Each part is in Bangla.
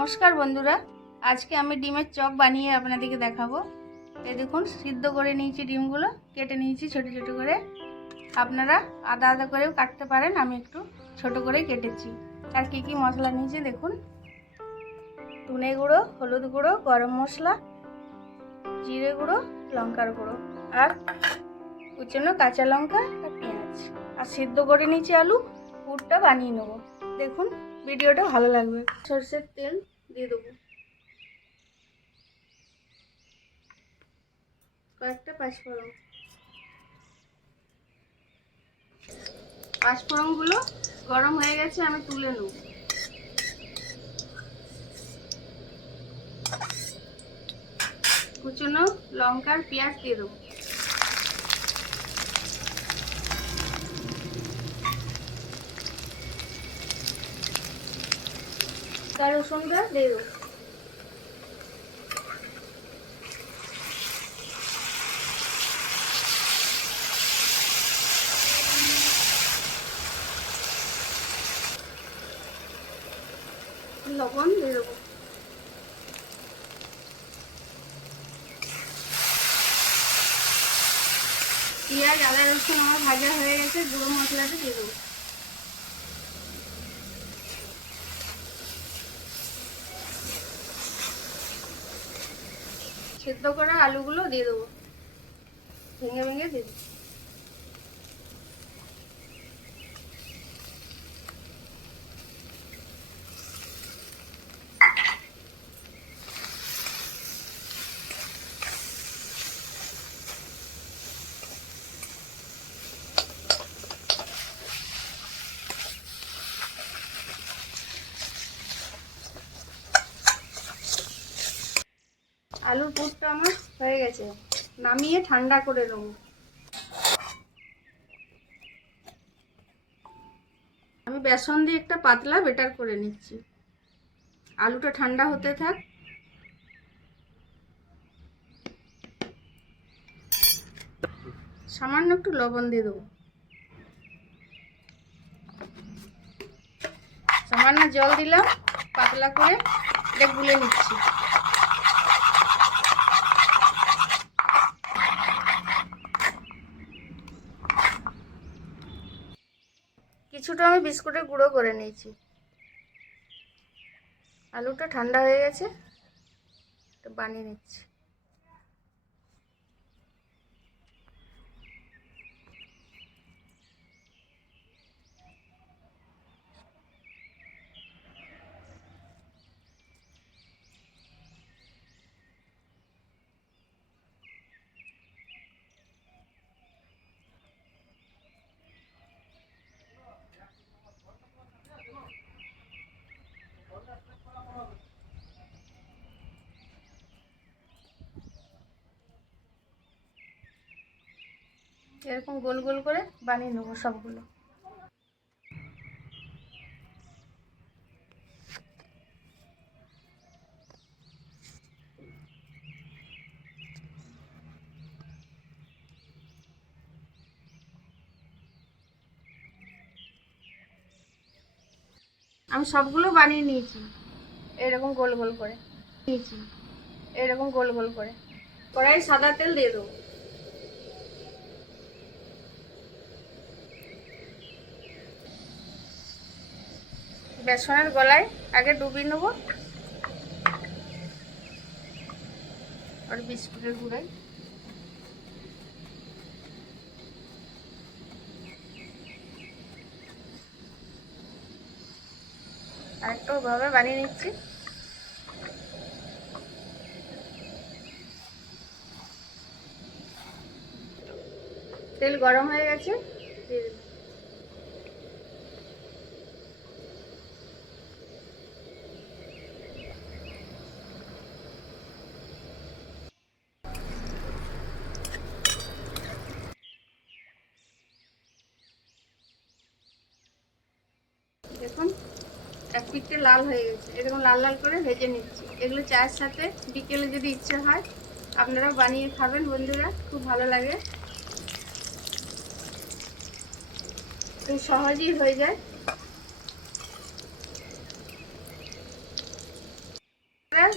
নমস্কার বন্ধুরা, আজকে আমি ডিমের চপ বানিয়ে আপনাদেরকে দেখাবো। এই দেখুন, সিদ্ধ করে নিয়েছি, ডিমগুলো কেটে নিয়েছি ছোট ছোট করে। আপনারা আদা আদা করেও কাটতে পারেন, আমি একটু ছোট করে কেটেছি। আর কি কি মশলা নিয়েছি দেখুন: ধনে গুঁড়ো, হলুদ গুঁড়ো, গরম মশলা, জিরে গুঁড়ো, লঙ্কার গুঁড়ো, আর কুচনো কাঁচা লঙ্কা আর পেঁয়াজ। আর সিদ্ধ করে নিয়েছি আলু। পুরটা বানিয়ে নেবো। দেখুন, ভিডিওটা ভালো লাগবে। সরষের তেল দিয়ে দেবো, কয়েকটা পাঁচফোড়নগুলো গরম হয়ে গেছে, আমি তুলে নেব। কুচনো লঙ্কার পেঁয়াজ দিয়ে দেবো। তার রসুনটা দিয়ে দেবো। লবণ দিয়ে দেবো। পেঁয়াজ আদা রসুন আমার ভাজা হয়ে গেছে, গুঁড়ো মশলাটা দিয়ে দেবো। সেদ্ধ করা আলুগুলো দিয়ে দেবো, ভেঙে ভেঙে দিয়ে দেবো। আলুর পুরটা আমার হয়ে গেছে, নামিয়ে ঠান্ডা করে নেবো। আমি বেসন দিয়ে একটা পাতলা বেটার করে নিচ্ছি। আলুটা ঠান্ডা হতে থাক। সামান্য একটু লবণ দিয়ে দেবো, সামান্য জল দিলাম, পাতলা করে এটা গুলে নিচ্ছি। কিছুটা আমি বিস্কুটের গুঁড়ো করে নিয়েছি। আলুটা ঠান্ডা হয়ে গেছে, এটা বানিয়ে নিচ্ছি। এরকম গোল গোল করে বানিয়ে নেবো সবগুলো। আমি সবগুলো বানিয়ে নিয়েছি, এরকম গোল গোল করে নিয়েছি, এরকম গোল গোল করে। কড়াই সাদা তেল দিয়ে দেবো। বেসনের গলায় আগে ডুবিয়ে নেবো, আর বিস্কুটের গুঁড়ায়। আরেকটু ভাবে বানিয়ে নিচ্ছি। তেল গরম হয়ে গেছে, দিয়ে দেবো। দেখুন, এক পিঠে লাল হয়ে গেছে, এরকম লাল লাল করে ভেজে নিচ্ছি। এগুলো চায়ের সাথে বিকেলে যদি ইচ্ছে হয় আপনারা বানিয়ে খাবেন বন্ধুরা, খুব ভালো লাগে, খুব সহজেই হয়ে যায়।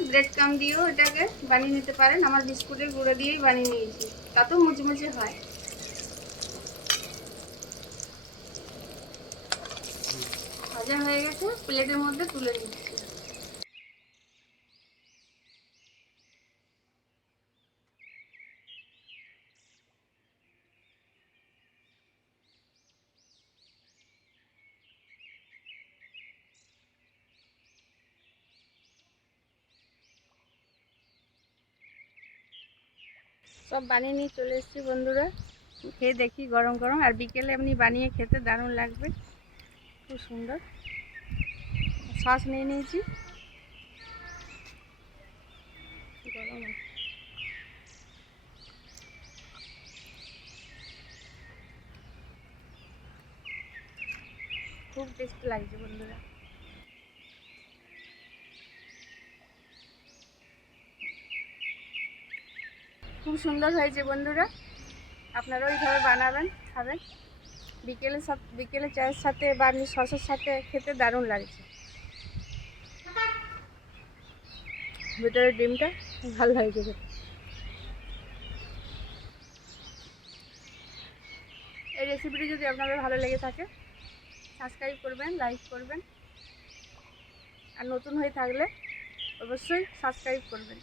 ব্রেড ক্রাম দিয়েও এটাকে বানিয়ে নিতে পারেন। আমার বিস্কুটের গুঁড়ো দিয়েই বানিয়ে নিয়েছি, তাতেও মুচমুচে হয়। ভাজা হয়ে গেছে, প্লেটের মধ্যে তুলে নিচ্ছি। সব বানিয়ে নিয়ে চলে এসেছি বন্ধুরা, খেয়ে দেখি গরম গরম। আর বিকেলে এমনি বানিয়ে খেতে দারুণ লাগবে, খুব সুন্দর। সস নিয়ে নিয়েছি, গরম আছে। খুব টেস্টি লাগছে বন্ধুরা। খুব সুন্দর হয়েছে বন্ধুরা, আপনারাও এইভাবে বানাবেন, খাবেন। বিকেলে চায়ের সাথে বা এমনি সসের সাথে খেতে দারুণ লাগছে। ভিতরে ডিমটা ভালো লাগছে খেতে। এই রেসিপিটি যদি আপনাদের ভালো লেগে থাকে, সাবস্ক্রাইব করবেন, লাইক করবেন, আর নতুন হয়ে থাকলে অবশ্যই সাবস্ক্রাইব করবেন।